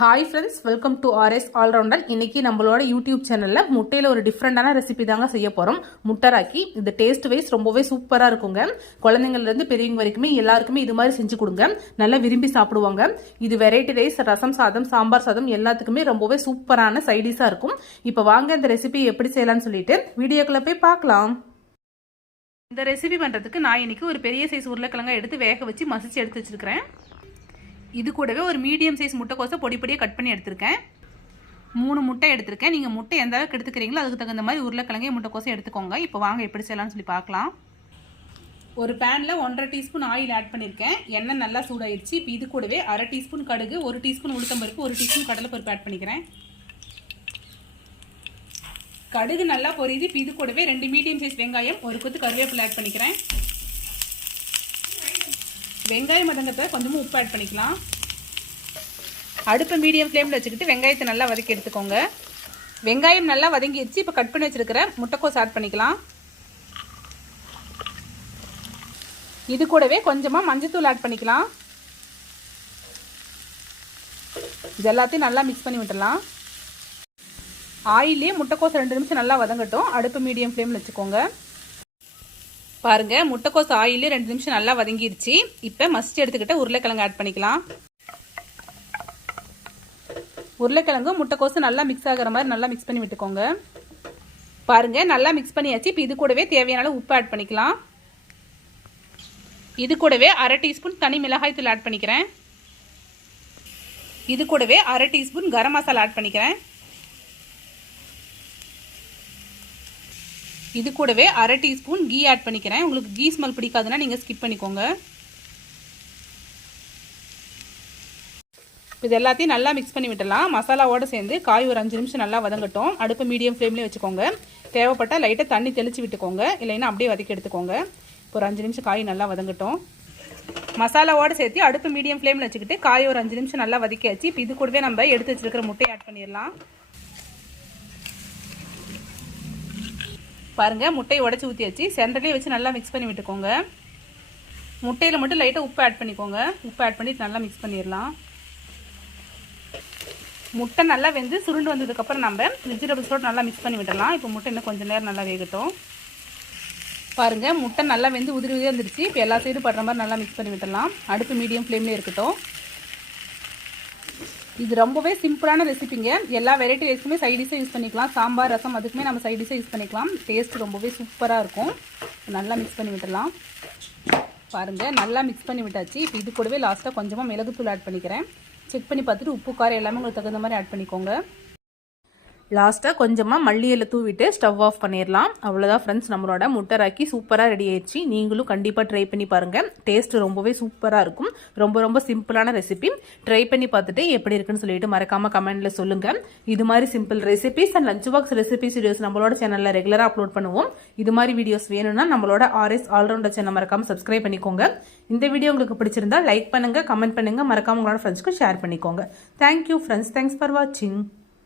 Hi friends, welcome to RS allrounder. இன்னைக்கு நம்மளோட YouTube சேனல்ல முட்டையில ஒரு டிஃப்ரெண்டான ரெசிபி தாங்க செய்ய போறோம். முட்டை ராக்கி. இது டேஸ்ட் வைஸ் ரொம்பவே சூப்பரா இருக்குங்க. குழந்தைங்கள்ல இருந்து பெரியவங்க வரைக்குமே எல்லாருக்குமே இது மாதிரி செஞ்சு கொடுங்க, நல்லா விரும்பி சாப்பிடுவாங்க. இது வெரைட்டி ரைஸ், ரசம் சாதம், சாம்பார் சாதம் எல்லாத்துக்குமே ரொம்பவே சூப்பரான சைடிஷா இருக்கும். இப்போ வாங்க இந்த ரெசிபி எப்படி செய்யலாம்னு சொல்லிட்டு வீடியோக்குள்ள போய் பார்க்கலாம். இந்த ரெசிபி பண்றதுக்கு நான் இன்னைக்கு ஒரு பெரிய சைஸ் உருளைக்கிழங்கா எடுத்து வேக வச்சு மசிச்சு எடுத்து வச்சிருக்கிறேன். இது கூடவே ஒரு மீடியம் சைஸ் முட்டைக்கோசை பொடி பொடியாக கட் பண்ணி எடுத்திருக்கேன். 3 முட்டை எடுத்திருக்கேன். நீங்கள் முட்டை எந்த அளவுக்கு எடுத்துக்கிறீங்களோ அதுக்கு தகுந்த மாதிரி உருளைக்கிழங்கையும் முட்டைக்கோசை எடுத்துக்கோங்க. இப்போ வாங்க எப்படி செய்யலாம்னு சொல்லி பார்க்கலாம். ஒரு பேனில் 1.5 டீஸ்பூன் ஆயில் ஆட் பண்ணியிருக்கேன். எண்ணெய் நல்லா சூடாயிடுச்சு. இப்போ இது கூடவே 1/2 டீஸ்பூன் கடுகு, 1 டீஸ்பூன் உளுத்தம்பருப்பு, 1 டீஸ்பூன் கடலைப்பருப்பு ஆட் பண்ணிக்கிறேன். கடுகு நல்லா பொரியுது. இப்போ இது கூடவே 2 மீடியம் சைஸ் வெங்காயம், 1 கொத்து கருவேப்பிலை ஆட் பண்ணிக்கிறேன். வெங்காயம் வதங்கத்தை கொஞ்சமாக உப்பு ஆட் பண்ணிக்கலாம். அடுப்பை மீடியம் ஃப்ளேமில் வச்சுக்கிட்டு வெங்காயத்தை நல்லா வதக்கி எடுத்துக்கோங்க. வெங்காயம் நல்லா வதங்கிடுச்சு. இப்போ கட் பண்ணி வச்சுருக்கிற முட்டைக்கோஸ் ஆட் பண்ணிக்கலாம். இது கூடவே கொஞ்சமாக மஞ்சத்தூள் ஆட் பண்ணிக்கலாம். இது எல்லாத்தையும் நல்லா மிக்ஸ் பண்ணி விட்டுடலாம். ஆயிலே முட்டைக்கோஸ் 2 நிமிஷம் நல்லா வதங்கட்டும். அடுப்பு மீடியம் ஃப்ளேமில் வச்சுக்கோங்க. பாருங்க, முட்டைக்கோஸ் ஆயிலே 2 நிமிஷம் நல்லா வதங்கிருச்சு. இப்போ மசிச்சு எடுத்துக்கிட்ட உருளைக்கிழங்கு ஆட் பண்ணிக்கலாம். உருளைக்கிழங்கு முட்டைக்கோசு நல்லா மிக்ஸ் ஆகிற மாதிரி நல்லா மிக்ஸ் பண்ணி விட்டுக்கோங்க. பாருங்க, நல்லா மிக்ஸ் பண்ணியாச்சு. இப்போ இது கூடவே தேவையான உப்பு ஆட் பண்ணிக்கலாம். இது கூடவே 1/2 டீஸ்பூன் தனி மிளகாய் தூள் ஆட் பண்ணிக்கிறேன். இது கூடவே 1/2 டீஸ்பூன் கரம் மசாலா ஆட் பண்ணிக்கிறேன். இது கூடவே 1/2 டீஸ்பூன் கீ ஆட் பண்ணிக்கிறேன். உங்களுக்கு கீ ஸ்மெல் பிடிக்காதுன்னா நீங்கள் ஸ்கிப் பண்ணிக்கோங்க. இது எல்லாத்தையும் நல்லா மிக்ஸ் பண்ணி விட்டுலாம். மசாலாவோடு சேர்ந்து காய் ஒரு 5 நிமிஷம் நல்லா வதங்கட்டும். அடுப்பு மீடியம் ஃப்ளேம்லேயே வச்சுக்கோங்க. தேவைப்பட்டால் லைட்டாக தண்ணி தெளித்து விட்டுக்கோங்க, இல்லைன்னா அப்படியே வதக்கி எடுத்துக்கோங்க. இப்போ ஒரு 5 நிமிஷம் காய் நல்லா வதங்கட்டும். மசாலாவோடு சேர்த்து அடுப்பு மீடியம் ஃப்ளேமில் வச்சுக்கிட்டு காய் ஒரு 5 நிமிஷம் நல்லா வதக்கியாச்சு. இப்போ இது கூடவே நம்ம எடுத்து வச்சுருக்கிற முட்டையை ஆட் பண்ணிடலாம். பாருங்க, முட்டையை உடச்சி ஊற்றியாச்சு. சென்டர்லேயே வச்சு நல்லா மிக்ஸ் பண்ணி விட்டுக்கோங்க. முட்டையில் மட்டும் லைட்டாக உப்பு ஆட் பண்ணிக்கோங்க. உப்பு ஆட் பண்ணிட்டு நல்லா மிக்ஸ் பண்ணிடலாம். முட்டை நல்லா வெந்து சுருண்டு வந்ததுக்கப்புறம் நம்ம வெஜிடபிள்ஸோடு நல்லா மிக்ஸ் பண்ணி விடலாம். இப்போ முட்டை இன்னும் கொஞ்சம் நேரம் நல்லா வேகட்டும். பாருங்கள், முட்டை நல்லா வெந்து உதிரி உதிரி வந்துருச்சு. இப்போ எல்லா சைடும் படுற மாதிரி நல்லா மிக்ஸ் பண்ணி விடலாம். அடுப்பு மீடியம் ஃப்ளேம்லேயே இருக்கட்டும். இது ரொம்பவே சிம்பிளான ரெசிபிங்க. எல்லா வெரைட்டி ரைஸுமே சைடிஷாக யூஸ் பண்ணிக்கலாம். சாம்பார், ரசம் அதுக்குமே நம்ம சைடிஷாக யூஸ் பண்ணிக்கலாம். டேஸ்ட் ரொம்பவே சூப்பராக இருக்கும். நல்லா மிக்ஸ் பண்ணி விடலாம். பாருங்கள், நல்லா மிக்ஸ் பண்ணி விட்டாச்சு. இப்போ இது கூடவே லாஸ்ட்டாக கொஞ்சமாக மிளகுத்தூள் ஆட் பண்ணிக்கிறேன். செக் பண்ணி பார்த்துட்டு உப்பு காரம் எல்லாமே உங்களுக்கு தகுந்த மாதிரி ஆட் பண்ணிக்கோங்க. லாஸ்ட்டாக கொஞ்சமாக மல்லி இலை தூவிட்டு ஸ்டவ் ஆஃப் பண்ணிடலாம். அவ்வளோதான் ஃப்ரெண்ட்ஸ், நம்மளோட முட்டை ராக்கி சூப்பராக ரெடி ஆயிடுச்சு. நீங்களும் கண்டிப்பாக ட்ரை பண்ணி பாருங்கள். டேஸ்ட் ரொம்பவே சூப்பராக இருக்கும். ரொம்ப ரொம்ப சிம்பிளான ரெசிபி. ட்ரை பண்ணி பார்த்துட்டு எப்படி இருக்குன்னு சொல்லிட்டு மறக்காமல் கமெண்ட்டில் சொல்லுங்கள். இது மாதிரி simple recipes and lunch box recipes videos நம்மளோட சேனலில் ரெகுலராக அப்லோட் பண்ணுவோம். இது மாதிரி வீடியோஸ் வேணும்னா நம்மளோட ஆர்எஸ் ஆல்ரவுண்டர் சேனல் மறக்காமல் சப்ஸ்கிரைப் பண்ணிக்கோங்க. இந்த வீடியோ உங்களுக்கு பிடிச்சிருந்தா லைக் பண்ணுங்கள், கமெண்ட் பண்ணுங்கள், மறக்காமல் உங்களோட ஃப்ரெண்ட்ஸ்க்கு ஷேர் பண்ணிக்கோங்க. தேங்க்யூ ஃப்ரெண்ட்ஸ், தேங்க்ஸ் ஃபார் வாட்சிங்.